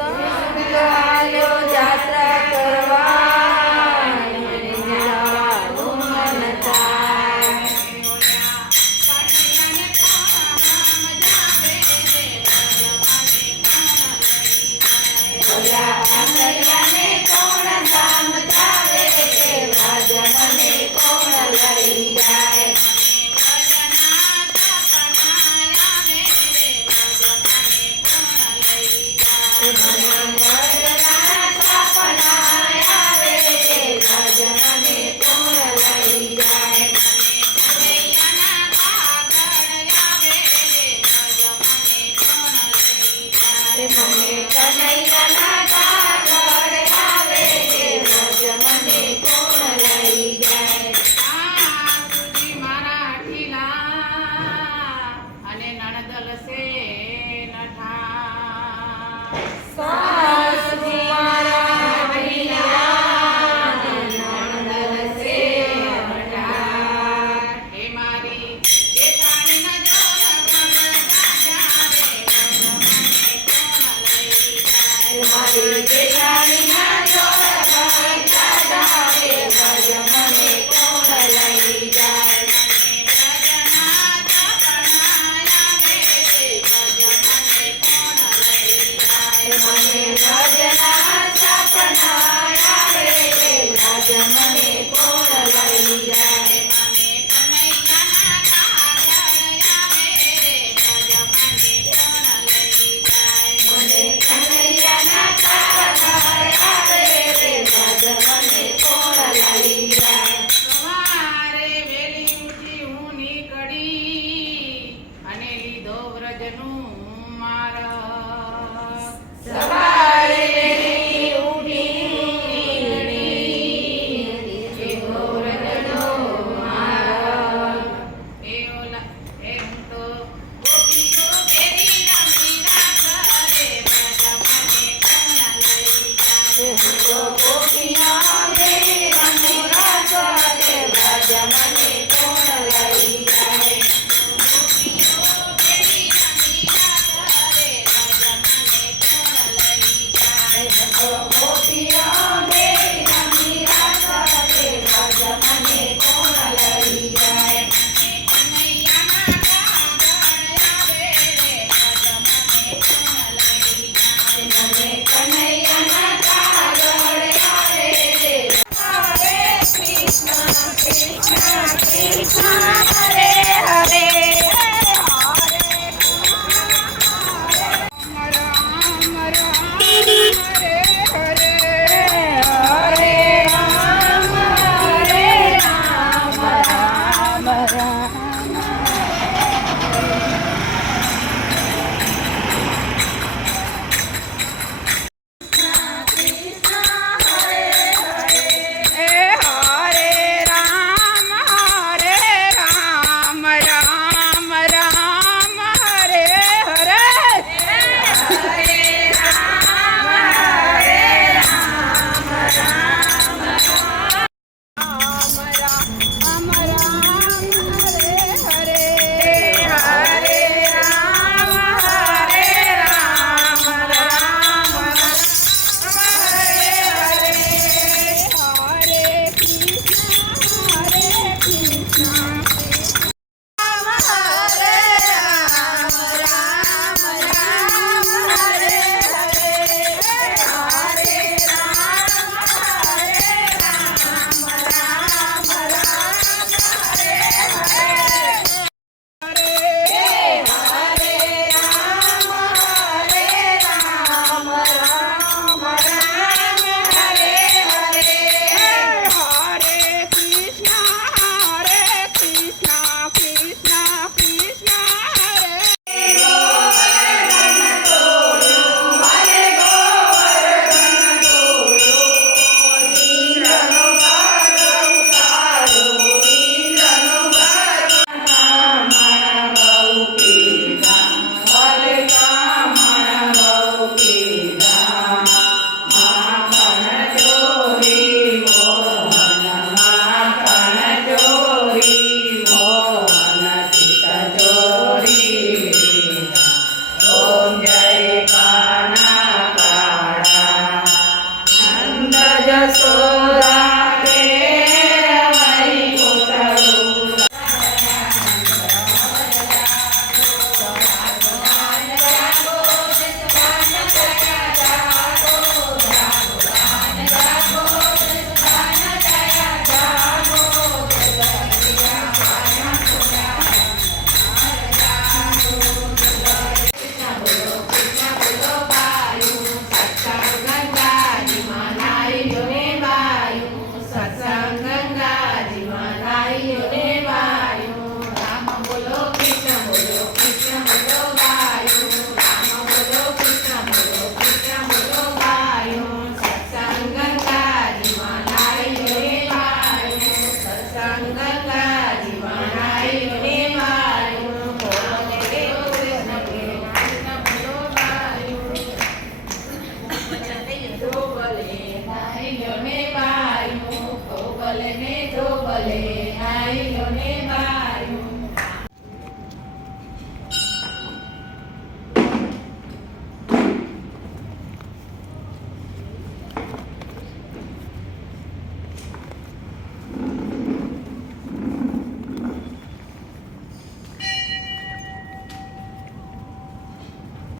સંગ હાલ્યો જાત્રા કરવા મને જવાનું મન થાય. ઓલા આંગળિયાને કોણ સમજાવે કે વ્રજ મને કોણ લઈ જાય. મને કનૈયાના કાગળ આવે કે વ્રજ મને કોણ લઈ જાય. સુધી મારા ઢીલા અને નણદલ સે નઠા. સાસુ મારા ઢીલા નણંદ સે નઠા. હે મારી જેઠાણીના જોર મારી જેઠાણીના જોર ભગતા રે વ્રજ મને કોણ લઈ જાય. મને વ્રજના સપના આવે રે વ્રજ મને કોણ લઈ જાય. મને કનૈયાના કાગળ આવે રે વ્રજ મને કોણ લઈ જાય. સવારે વેલી ઉઠી હું નીકળી અને લીધો વ્રજનું માર્ગ. સવારે ભલે ને જો ભલે